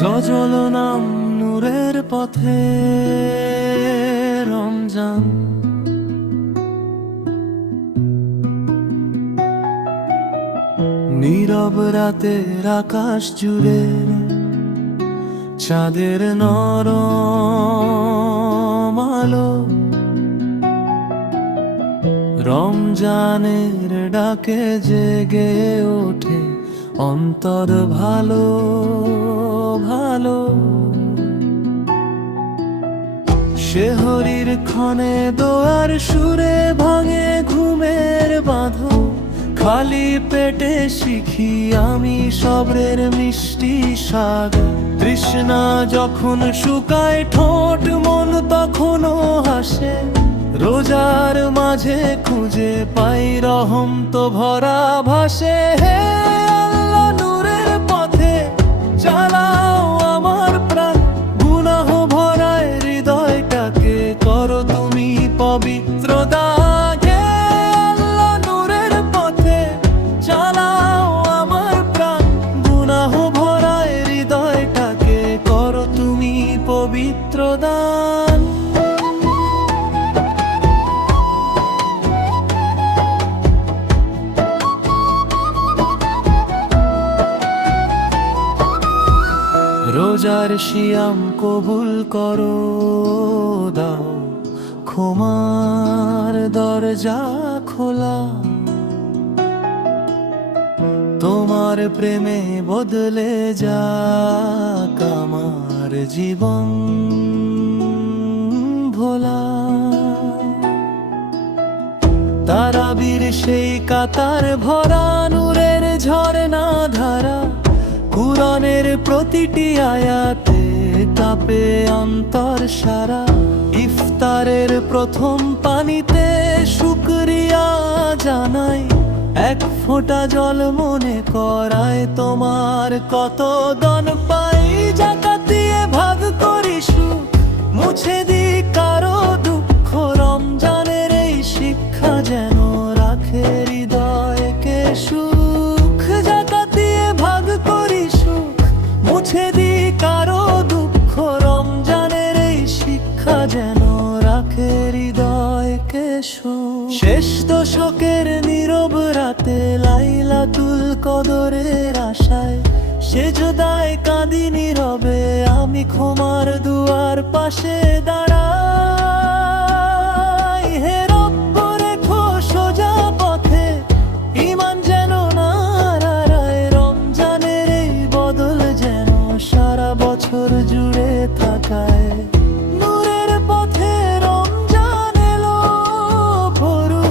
সজল নাম নূরের পথে রমজান, নীরব রাতের আকাশ জুড়ে চাঁদের নরম আলো, রমজানের ডাকে জেগে ওঠে অন্তর ভালো ভালো। শেহরির ক্ষণে দোয়ার সুরে ভাঙে ঘুমের বাঁধন, খালি পেটে শিখি আমি সবরের মিষ্টি স্বাদ। তৃষ্ণা যখন শুকায় ঠোঁট মন তখনও হাসে, রোজার মাঝে খুঁজে পাই রহম তো ভরা ভাসে। হে আল্লাহ নূরের পথে চালাও আমার প্রাণ, গুনাহ ভরায় হৃদয়টাকে করো তুমি পবিত্র দান। হে আল্লাহ নূরের পথে চালাও আমার প্রাণ, গুনাহ ভরায় হৃদয়টাকে করো তুমি পবিত্র দান। রোজার শিয়াম কবুল করো, দাও ক্ষমার দরজা খোলা, তোমার প্রেমে বদলে যাক আমার জীবন ভোলা। তারাবির সেই কাতার ভরা নূরের ঝরনা ধারা, কুরআনের প্রতিটি আয়াতে কাঁপে অন্তর সারা। ইফতারের প্রথম পানিতে শুকরিয়া জানাই, এক ফোঁটা জল মনে করায় তোমার কত দান পাই। যাকাত দিয়ে ভাগ করি সুখ, মুছে দি কারো দুঃখ, রমজানের এই শিক্ষা যেন রাখে হৃদয়কে সুখ। যাকাত দিয়ে ভাগ করি সুখ, মুছে দি কারো দুঃখ, রমজানের এই শিক্ষা যেন রাখে হৃদয়কে সুখ। শেষ দশকের নীরব রাতে লাইলাতুল কদরের আশায়, সেজদায় কাঁদি নীরবে আমি ক্ষমার দুয়ার পাশে দাঁড়াই। হে রব্ব রেখো সোজা পথে ঈমান যেন না হারায়, রমজানের এই বদল যেন সারা বছর জুড়ে থাকায়। নূরের পথে রমজান এলো, ভরু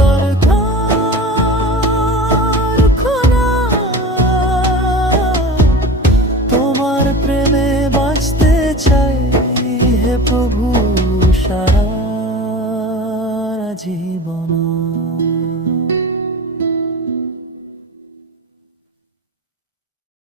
দরকার খোলা, তোমার প্রেমে বাঁচতে চাই হে প্রভু।